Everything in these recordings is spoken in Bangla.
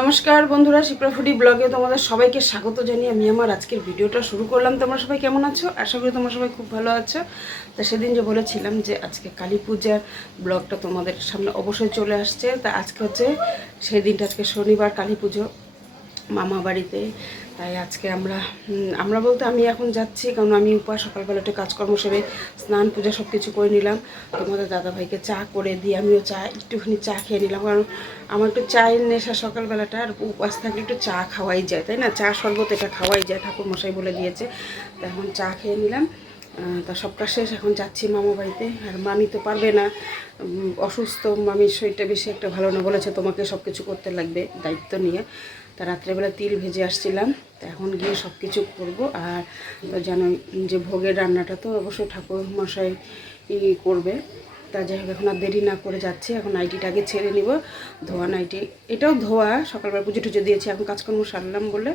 নমস্কার বন্ধুরা, শিপ্রা ফুডি ব্লগে তোমাদের সবাইকে স্বাগত জানিয়ে আমি আমার আজকের ভিডিওটা শুরু করলাম। তোমরা সবাই কেমন আছো? আশা করি তোমরা সবাই খুব ভালো আছো। তা সেদিন যে বলেছিলাম যে আজকে কালী পূজার ব্লগটা তোমাদের সামনে অবশ্যই চলে আসছে। তা আজকে হচ্ছে সেই দিনটা, আজকে শনিবার কালী পুজো মামা বাড়িতে। তাই আজকে আমরা বলতে আমি এখন যাচ্ছি, কারণ আমি উপর সকালবেলা একটু কাজকর্ম সেরে স্নান পূজা সব কিছু করে নিলাম। তোমাদের দাদাভাইকে চা করে দিয়ে আমিও একটুখানি চা খেয়ে নিলাম, কারণ আমার একটু চায়ের নেশা সকালবেলাটা। আর উপবাস থাকলে একটু চা খাওয়াই যায়, তাই না? চা শরবত এটা খাওয়াই যায়, ঠাকুর মশাই বলে দিয়েছে। তা এখন চা খেয়ে নিলাম। তা সব কাজ শেষ, এখন যাচ্ছি মামা বাড়িতে। আর মামি তো পারবে না, অসুস্থ, মামির শরীরটা বেশি একটা ভালো না, বলেছে তোমাকে সব কিছু করতে লাগবে দায়িত্ব নিয়ে। তা রাত্রেবেলা তিল ভেজে আসছিলাম, তা এখন গিয়ে সব কিছু করবো। আর তো জানো যে ভোগের রান্নাটা তো অবশ্যই ঠাকুর মশাই করবে। তা যাই হোক, এখন আর দেরি না করে যাচ্ছি। এখন নাইটিটা আগে ছেড়ে নিব, ধোয়া নাইটি, এটাও ধোয়া, সকালবেলা পুজো টুজো দিয়েছি, এখন কাজকর্ম সারলাম বলে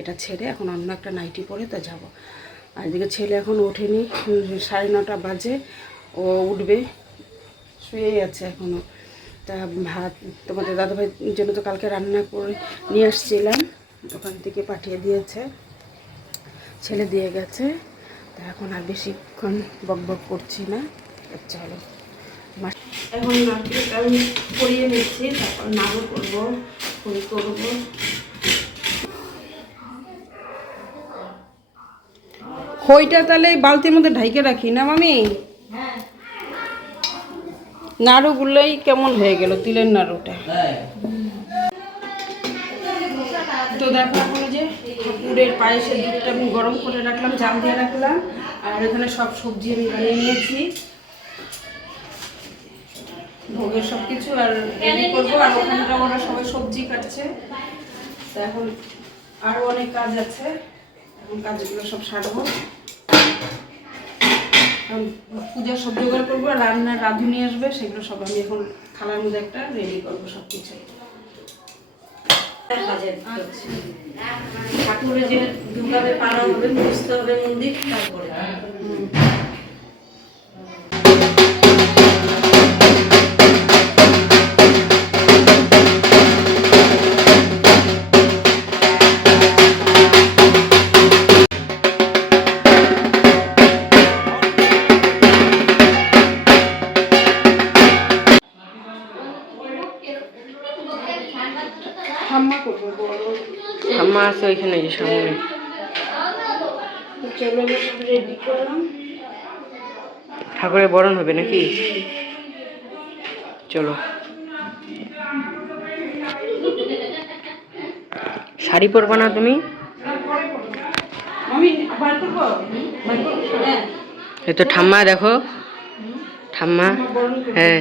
এটা ছেড়ে এখন অন্য একটা নাইটি পরে তা যাব। আর এদিকে ছেলে এখন ওঠেনি, 9:30 বাজে, ও উঠবে, শুয়েই আছে এখনও। তা ভাত তোমাদের দাদাভাইয়ের জন্য তো কালকে রান্না করে নিয়ে আসছিলাম, ওখান থেকে পাঠিয়ে দিয়েছে, ছেলে দিয়ে গেছে। তা এখন আর বেশিক্ষণ বক বক করছি না, চলো এখন নাড়ুটা আমি করিয়ে নিচ্ছি, তারপর নাড়ু করবো, পুরি করবো। খইটা তাহলে বালতির মধ্যে ঢাইকে রাখি না মামি? নাড়ুগুলোই কেমন হয়ে গেল, তিলের নাড়ুটা। তো দেখো এখন যে ঠাকুরের পায়েসের দুধটা আমি গরম করে রাখলাম, জাল দিয়ে রাখলাম। আর এখানে সব সবজি আমি বানিয়ে নিয়েছি, ভোগের সব কিছু আর রেডি করবো। আর ওখানটা ওরা সবাই সবজি কাটছে। তা এখন আরও অনেক কাজ আছে, এখন কাজগুলো সব সারবো, পূজার সব জোগাড় করবো। আর রান্নার রাঁধুনি আসবে, সেগুলো সব আমি এখন থালার মধ্যে একটা রেডি করবো সব কিছু। ঠাকুরের যে দুর্গাবে পাড়া হবে, বুঝতে হবে মন্দির, তারপরে ঠাম্মা আছে ওইখানে সামনে। চলো রেডি করলাম, ঠাকুরের বরণ হবে নাকি? চলো। শাড়ি পরবা না তুমি? এই তো ঠাম্মা, দেখো ঠাম্মা, হ্যাঁ।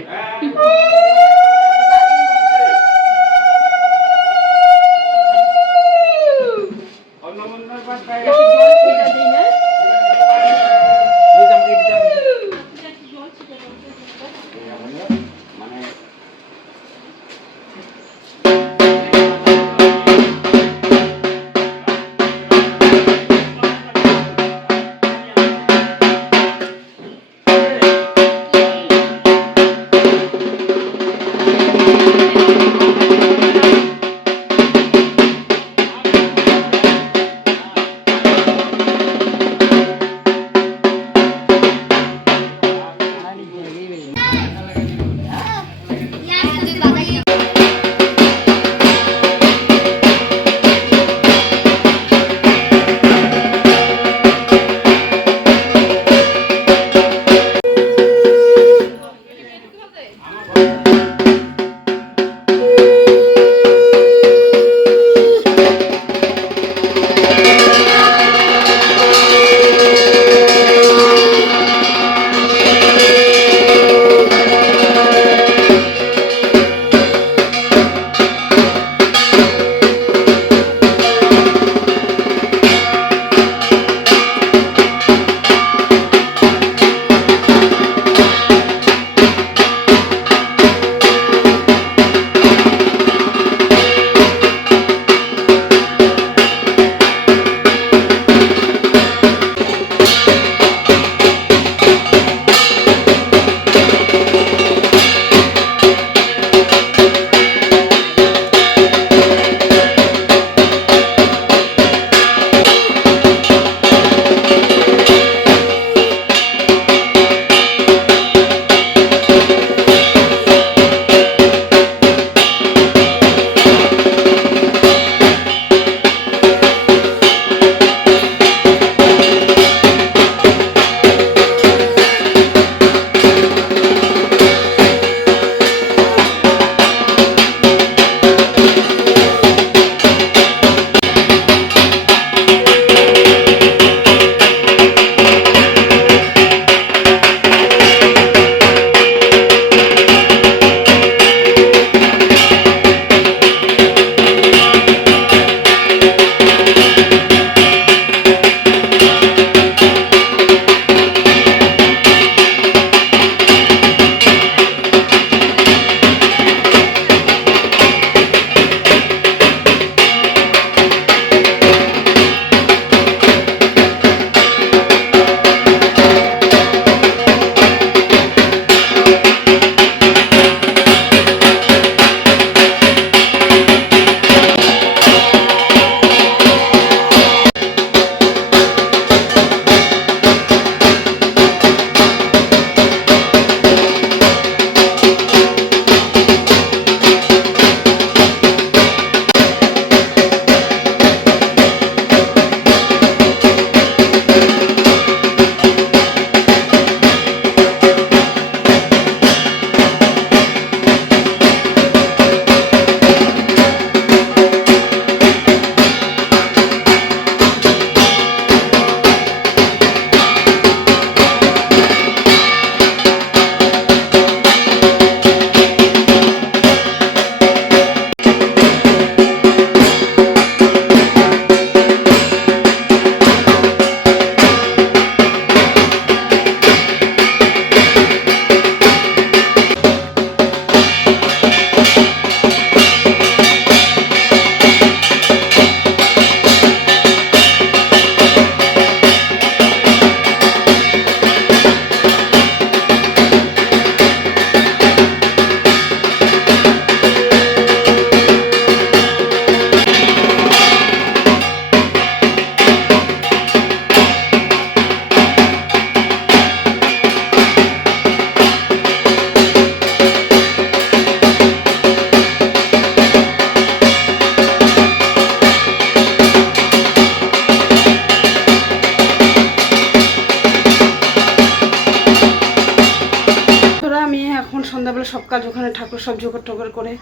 কাজ ওখানে ঠাকুর সব জোগাড় টোগাড় করে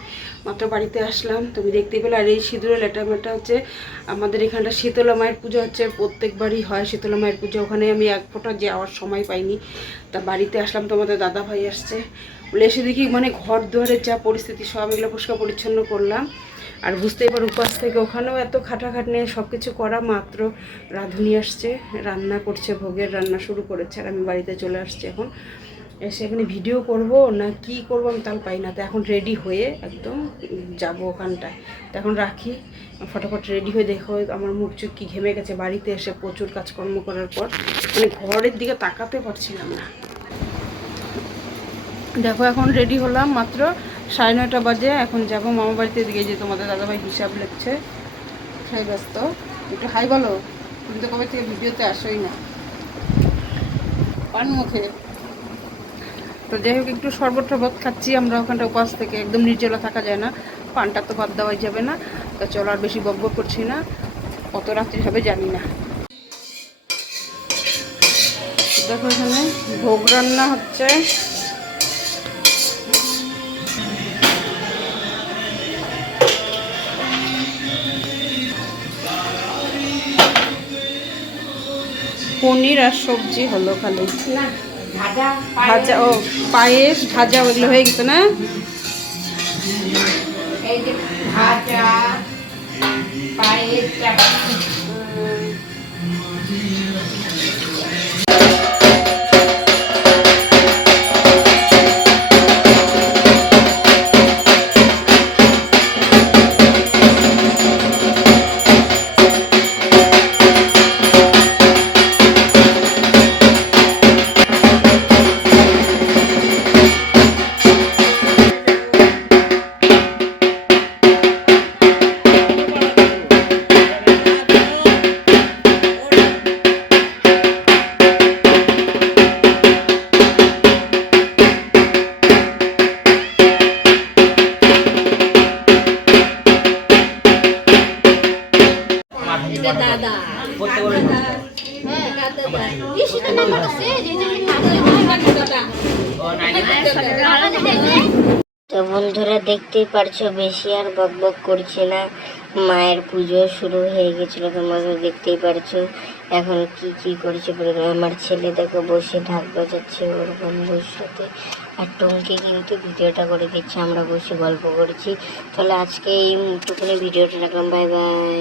মাত্র বাড়িতে আসলাম, তুমি দেখতেই পেলে। আর এই সিঁদুরে লেটামেটা হচ্ছে আমাদের এখানটা শীতলা মায়ের পুজো হচ্ছে, প্রত্যেকবারই হয় শীতলা মায়ের পুজো। ওখানে আমি এক ফোঁটা যাওয়ার সময় পাইনি, তা বাড়িতে আসলাম। তোমাদের দাদা ভাই আসছে বলে এসে দেখি মানে ঘর দুয়ারের যা পরিস্থিতি, সব এগুলো পরিষ্কার পরিচ্ছন্ন করলাম। আর বুঝতেই পারো উপাস থেকে ওখানেও এত খাটাখাটনি, সব কিছু করা। মাত্র রাঁধুনি আসছে, রান্না করছে, ভোগের রান্না শুরু করেছে। আর আমি বাড়িতে চলে আসছি এখন। এসে এখানে ভিডিও করব না কি করব আমি তাল পাই না। তো এখন রেডি হয়ে একদম যাব ওখানটায়। তো এখন রাখি, ফটাফট রেডি হয়ে। দেখো আমার মুখ চুখ কি ঘেমে গেছে বাড়িতে এসে প্রচুর কাজকর্ম করার পর, মানে ঘরের দিকে তাকাতে পারছিলাম না। দেখো এখন রেডি হলাম, মাত্র 9:30 বাজে। এখন যাব মামা বাড়িতে দিকে, যে তোমাদের দাদাভাই হিসাব লিখছে। খাই ব্যস্ত, একটু হাই বলো। তুমি তো কবে থেকে ভিডিওতে আসোই না, পান মুখে। তো যাই হোক একটু শরবত টরবত খাচ্ছি আমরা ওখানটা উপাস থেকে, একদম নির্জলা থাকা যায় না, পানটা তো বাদ দেওয়াই যাবে না। তো চলো আর বেশি বকবক করছি না, কত রাত্রি হবে জানি না। দেখো এখানে ভোগ রান্না হচ্ছে। পনির আর সবজি হলো খালি, ভাজা ও পায়েস ভাজা ওইগুলো হয়ে গেছে না। এই যে ভাজা পায়েস দাদা তো বন্ধুরা দেখতেই পারছো, বেশি আর বকবক করছি না। মায়ের পুজো শুরু হয়ে গেছিলো, তোমরা দেখতেই পারছো। এখন কি কি করছে আমার ছেলে, দেখো বসে ঢাক বাজাচ্ছে ওর বন্ধুর সাথে। আর টঙ্কি কিন্তু ভিডিওটা করে দিচ্ছে, আমরা বসে গল্প করছি। তাহলে আজকে এইটুকুনি ভিডিওটা রাখলাম, বাই বাই।